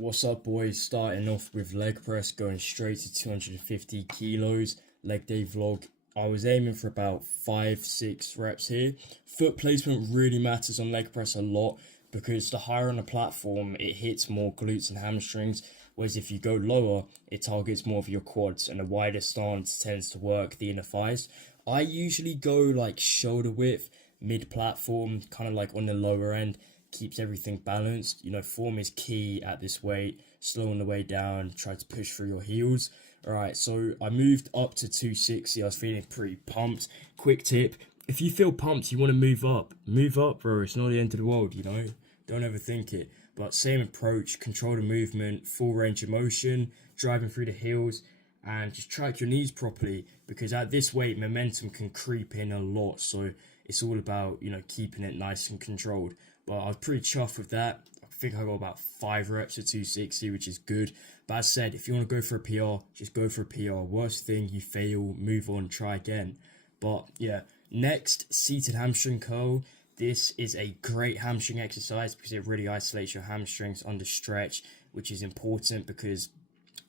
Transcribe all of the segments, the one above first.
What's up, boys? Starting off with leg press, going straight to 250 kilos. Leg day vlog. I was aiming for about 5-6 reps here. Foot placement really matters on leg press a lot because the higher on the platform, it hits more glutes and hamstrings. Whereas if you go lower, it targets more of your quads, and the wider stance tends to work the inner thighs. I usually go like shoulder width, mid platform, kind of like on the lower end. Keeps everything balanced. Form is key at this weight. Slow on the way down, try to push through your heels. Alright, so I moved up to 260. I was feeling pretty pumped. Quick tip, if you feel pumped, you want to move up. Move up, bro. It's not the end of the world, Don't overthink it. But same approach, control the movement, full range of motion, driving through the heels, and just track your knees properly, because at this weight, momentum can creep in a lot. So it's all about, keeping it nice and controlled. But I was pretty chuffed with that. I think I got about 5 reps at 260, which is good. But as said, if you want to go for a PR, just go for a PR. Worst thing, you fail, move on, try again. But yeah, next, seated hamstring curl. This is a great hamstring exercise because it really isolates your hamstrings under stretch, which is important because,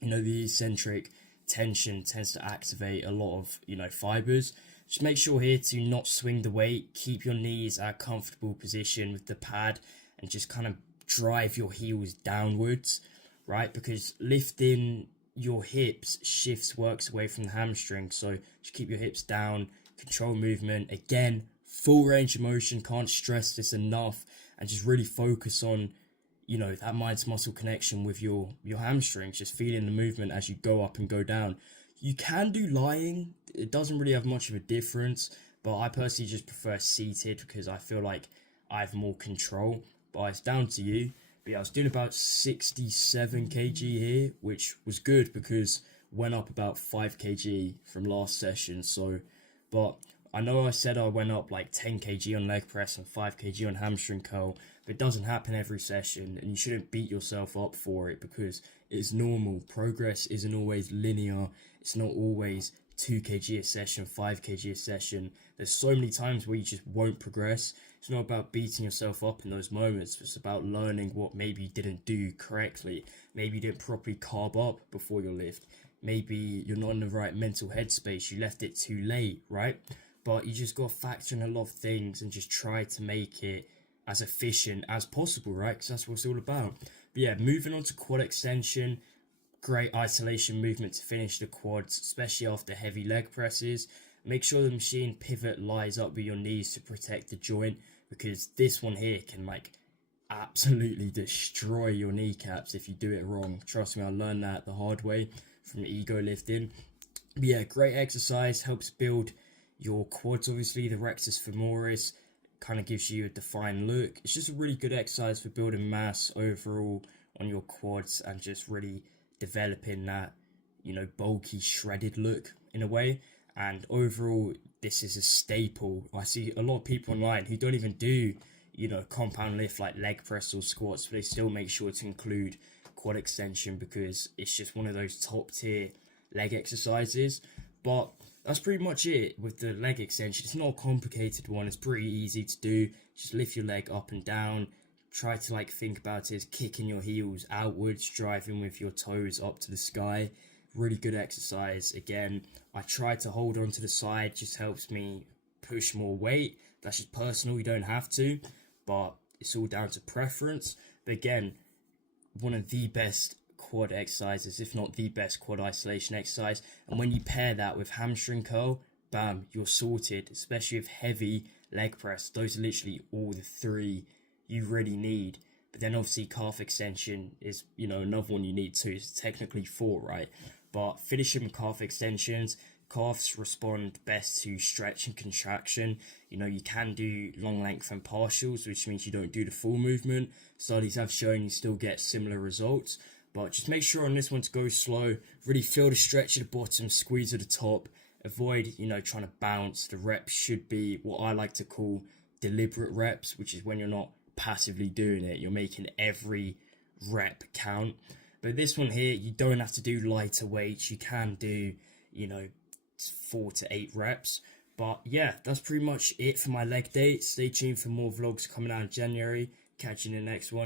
the eccentric tension tends to activate a lot of, fibers. Just make sure here to not swing the weight, keep your knees at a comfortable position with the pad, and just kind of drive your heels downwards, right? Because lifting your hips shifts works away from the hamstring, so just keep your hips down, control movement. Again, full range of motion, can't stress this enough, and just really focus on, that mind to muscle connection with your hamstrings, just feeling the movement as you go up and go down. You can do lying, it doesn't really have much of a difference, but I personally just prefer seated because I feel like I have more control, but it's down to you. But yeah, I was doing about 67 kg here, which was good because went up about 5 kg from last session. But I know I said I went up like 10 kg on leg press and 5 kg on hamstring curl, but it doesn't happen every session, and you shouldn't beat yourself up for it because it's normal. Progress isn't always linear. It's not always 2 kg a session, 5 kg a session. There's so many times where you just won't progress. It's not about beating yourself up in those moments. It's about learning what maybe you didn't do correctly. Maybe you didn't properly carb up before your lift. Maybe you're not in the right mental headspace. You left it too late, right? But you just got to factor in a lot of things and just try to make it as efficient as possible, right? Because that's what it's all about. But yeah, moving on to quad extension. Great isolation movement to finish the quads, especially after heavy leg presses. Make sure the machine pivot lies up with your knees to protect the joint, because this one here can absolutely destroy your kneecaps if you do it wrong. Trust me, I learned that the hard way from ego lifting. But yeah, great exercise, helps build your quads. Obviously, the rectus femoris kind of gives you a defined look. It's just a really good exercise for building mass overall on your quads and just really developing that, bulky, shredded look in a way. And overall, this is a staple. I see a lot of people online who don't even do, compound lift like leg press or squats, but they still make sure to include quad extension because it's just one of those top tier leg exercises. But that's pretty much it with the leg extension. It's not a complicated one. It's pretty easy to do. Just lift your leg up and down. Try to think about it as kicking your heels outwards, driving with your toes up to the sky. Really good exercise. Again, I try to hold on to the side, just helps me push more weight. That's just personal, you don't have to, but it's all down to preference. But again, one of the best quad exercises, if not the best quad isolation exercise. And when you pair that with hamstring curl, bam, you're sorted, especially with heavy leg press. Those are literally all the 3 you really need. But then obviously calf extension is, another one you need too. It's technically 4, right? But finishing with calf extensions, calves respond best to stretch and contraction. You can do long length and partials, which means you don't do the full movement. Studies have shown you still get similar results. But just make sure on this one to go slow. Really feel the stretch at the bottom, squeeze at the top. Avoid, trying to bounce. The reps should be what I like to call deliberate reps, which is when you're not passively doing it. You're making every rep count. But this one here, you don't have to do lighter weights. You can do, 4 to 8 reps. But yeah, that's pretty much it for my leg day. Stay tuned for more vlogs coming out in January. Catch you in the next one.